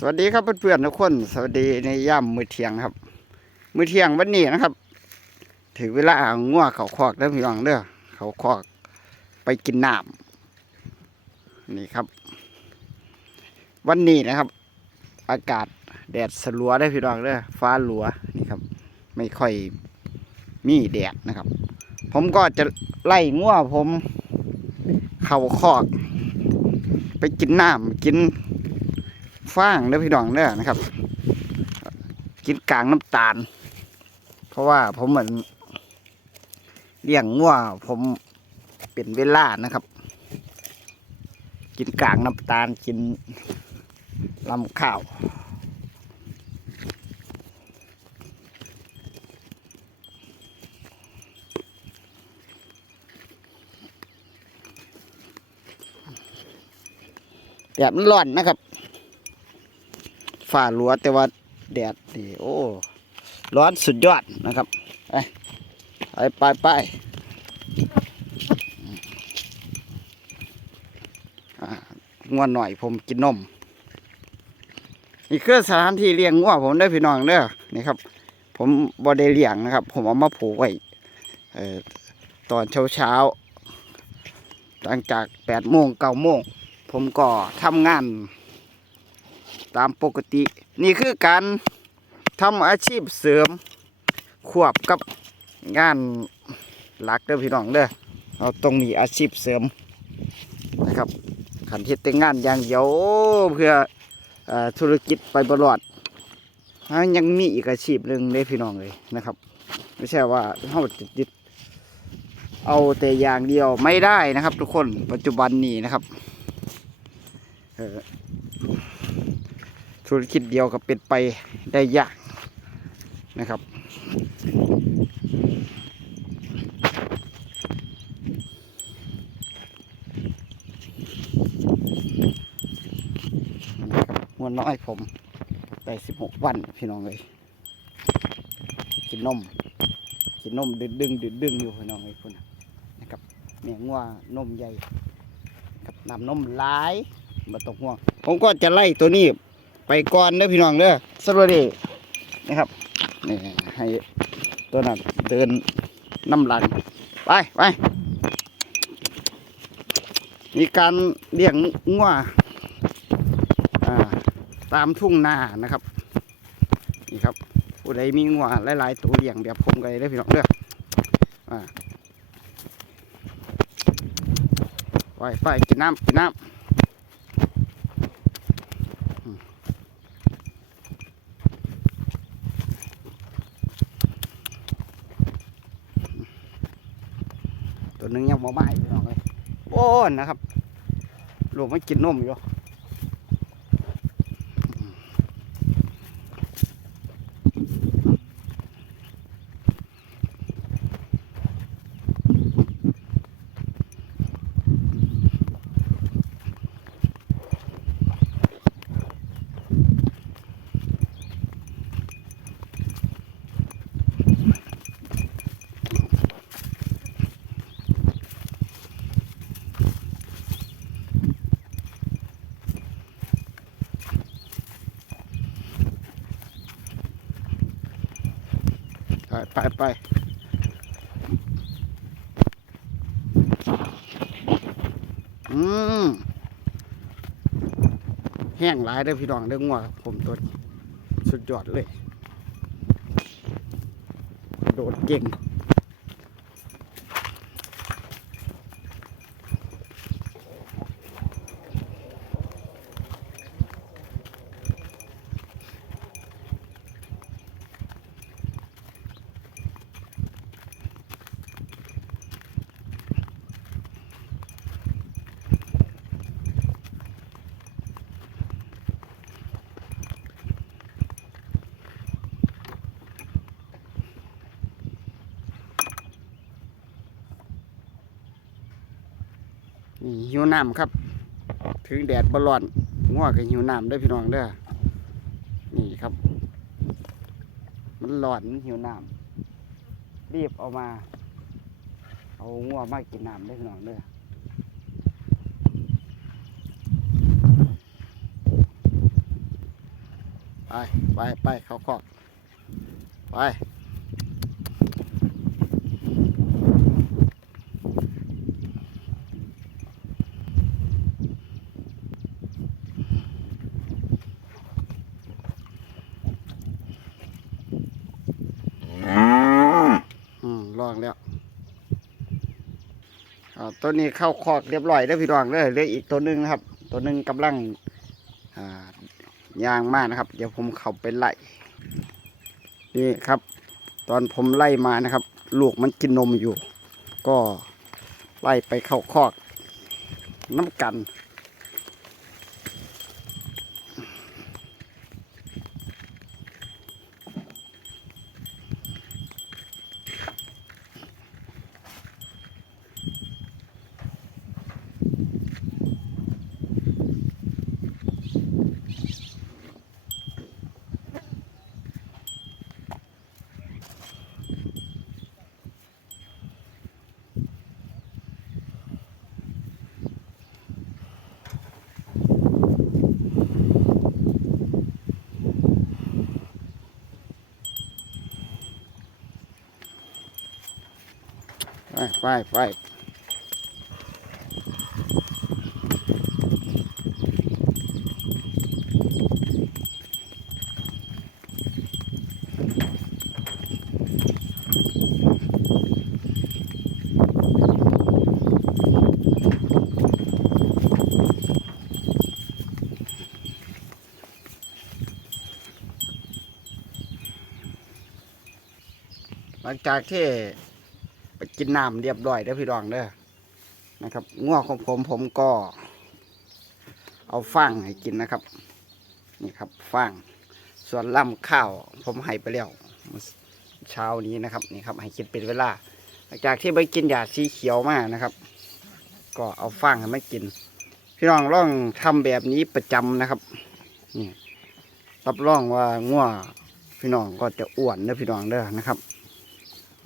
สวัสดีครับเพื่อนๆทุกคน สวัสดีในย่ำมือเที่ยงครับ มือเที่ยงวันนี้นะครับ ถึงเวลาง่วเขาคอกแล้วพี่น้องเด้อเขาคอกไปกินน้ำนี่ครับ วันนี้นะครับ อากาศแดดสลัวได้พี่น้องเด้อฟ้าหลัวนี่ครับ ไม่ค่อยมีแดดนะครับ ผมก็จะไล่ง่วผม เข่าคอก ไปกินน้ำกิน ฟางเด้อพี่น้องเด้อนะครับ กินกลางน้ำตาล เพราะว่าผมเหมือนเลี้ยงงัวผมเป็นเวลานะครับ กินกลางน้ำตาลกินลำข้าวแบบมันร้อนนะครับ ฝ่าหลัวแต่ว่าแดดดีโอ้ ร้อนสุดยอดนะครับไปไปไปไปง่วนหน่อยผมกินนม นี่คือสถานที่เลี้ยงงัวผมได้พี่น้องเด้อนี่ครับ ผมบ่ได้เลี้ยงนะครับ ผมเอามาผูกไว้ตอนเช้าเช้าหลังจากแปดโมงเก้าโมงผมก็ทำงาน ตามปกติ นี่คือการทำอาชีพเสริมควบกับงานหลักเด้อพี่น้องเด้อเราต้องมีอาชีพเสริมนะครับขันเฮ็ดแต่งานอย่างเดียวเพื่ออธุรกิจไปบรอดยังมีอีกอาชีพหนึ่งเลยพี่น้องเลยนะครับ ไม่ใช่ว่าเราจะยึดเอาแต่อย่างเดียวไม่ได้นะครับ ทุกคนปัจจุบันนี้นะครับ ธุรกิจเดียวก็เป็นไปได้ยากนะครับหัวน้อยผมไปสิบหกวันพี่น้องเลยกินนมกินนมดึงดึงดึงดึงอยู่พี่น้องเลยคุณนะนะครับเมียงัวนมใหญ่กับนำนมหลายมาตกห่วงผมก็จะไล่ตัวนี้ ไปก่อนเด้อพี่น้องเด้อสวัสดีนะครับนี่ให้ตัวนั้นเดินน้ำหลังไปไปมีการเลี้ยงงัวตามทุ่งนานะครับนี่ครับผู้ใดมีงัวหลายๆตัวเลี้ยงแบบผมก็ได้อพี่น้องเด้อไปไปกินน้ำกินน้ำ ตัวหนึงยังบ่มาอีกน้องเลยโอ้นนะครับลูกไม่กินนมอยู่ ไปไปอืมแห้งหลายเด้อพี่น้องเด้องัวผมตัวสุดยอดเลย โดดเก่ง นี่หิวน้ำครับ ถึงแดดบร้อนง่วก็หิวน้ำเด้พี่น้องเด้อนี่ครับ มันร้อนหิวน้ำรีบเอามา เอาง่วมากินน้ำเด้พี่น้องเด้อไป ไป ไป เข้าคอกไปอืมลองแล้วอ่า ตัวนี้เข้าคอกเรียบร้อยแล้วพี่รองเลยเหลืออีกตัวหนึ่งนะครับ ตัวหนึ่งกำลังยางมากนะครับ เดี๋ยวผมเข้าไปไล่นี่ครับ ตอนผมไล่มานะครับ ลูกมันกินนมอยู่ ก็ไล่ไปเข้าคอกน้ำกัน ไปไปไปหลังจา กินน้ำเรียบร้อยเด้อพี่รองเด้อนะครับง่วงของผมผมก็ เอาฟางให้กินนะครับ นี่ครับฟางส่วนลำข้าวผมให้ไปแล้วเช้านี้นะครับนี่ครับให้กินเป็นเวลาหลังจากที่ไปกินยาสีเขียวมานะครับ ก็เอาฟางให้มันกิน พี่น้องลองทำแบบนี้ประจำนะครับนี่รับรองว่าง่วพี่น้องก็จะอ้วนเด้อพี่น้องเด้อนะครับ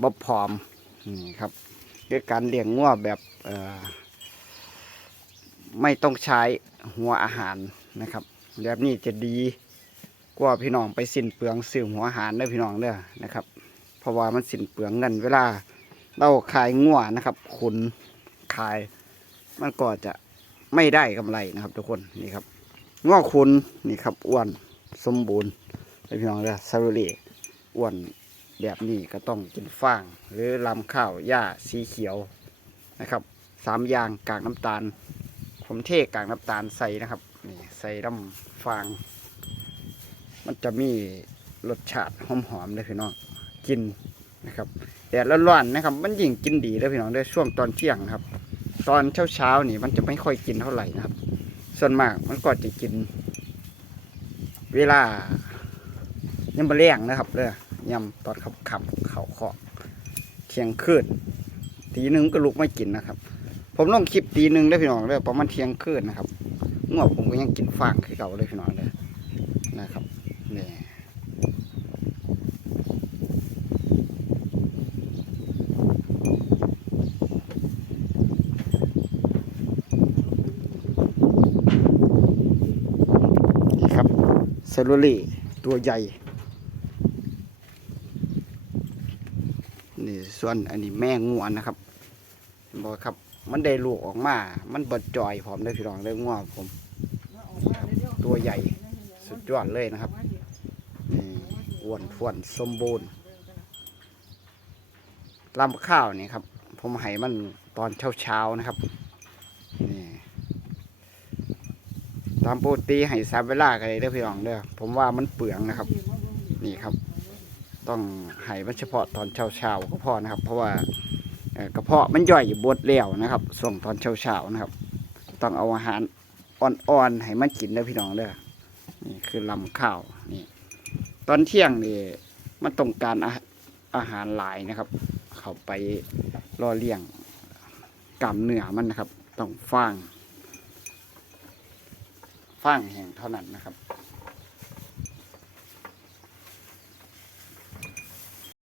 บ่ผอม นี่ครับด้วยการเลี้ยงงัวแบบไม่ต้องใช้หัวอาหารนะครับ แบบนี้จะดีกว่าพี่น้องไปสิ้นเปลืองซื้อหัวอาหารเด้อพี่น้องเด้อนะครับ เพราะว่ามันสิ้นเปลืองเงินเวลาเราขายงัวนะครับขุนขายมันก็จะไม่ได้กำไรนะครับ ทุกคนนี่ครับงัวขุนนี่ครับอ้วนสมบูรณ์พี่น้องเด้อซาลูเล่อ้วน แบบนี้ก็ต้องกินฟาง หรือลำข้าวหญ้าสีเขียวนะครับสามอย่างกากน้ำตาล ผมเทกากน้ำตาลใส่นะครับนี่ใส่น้ำฟาง มันจะมีรสชาติหอมๆเลยพี่น้องกินนะครับแดดร้อนๆนะครับ มันยิ่งกินดีเลยพี่น้องด้วยช่วงตอนเที่ยงครับ ตอนเช้าๆนี่มันจะไม่ค่อยกินเท่าไหร่นะครับ ส่วนมากมันก็จะกิน เวลายังมาเลี้ยงนะครับเลย ยำตอนขับขับเข่าขอกเที่ยงคืนตีหนึ่งก็ลุกไม่กินนะครับ ผมลงคลิปตีหนึ่งได้พี่น้องเลยประมาณเที่ยงคืนนะครับงวผมก็ยังกินฟางคือเก่าเลยพี่น้องเลยนะครับนี่ครับเซลลูลี่ตัวใหญ่ นี่ ส่วนอันนี้แม่งัวนะครับบอกครับ มันได้ลูกออกมา มันบดจอยพร้อมได้พี่น้องได้งัวผม ตัวใหญ่สุดยอดเลยนะครับนี่อ้วนท้วนสมบูรณ์ลำข้าวนี่ครับ ผมให้มันตอนเช้าเช้าๆนะครับนี่ตามปกติให้ซาเวล่ากันเลยเด้อพี่น้องเด้อผมว่ามันเปลืองนะครับ นี่ครับ ต้องให้มันเฉพาะตอนเช้าเช้าๆก็พอนะครับ เพราะว่ากระเพาะมันย่อยบดแล้วนะครับส่วงตอนเช้าเช้าๆนะครับ ต้องเอาอาหารอ่อนๆให้มันกินเด้อพี่น้องเด้อนี่คือลำข้าวนี่ ตอนเที่ยงนี่มันต้องการอาอาหารหลายนะครับ เขาไปรอเลี้ยงกล้ามเนื้อมันนะครับ ต้องฟางฟางแห้งเท่านั้นนะครับ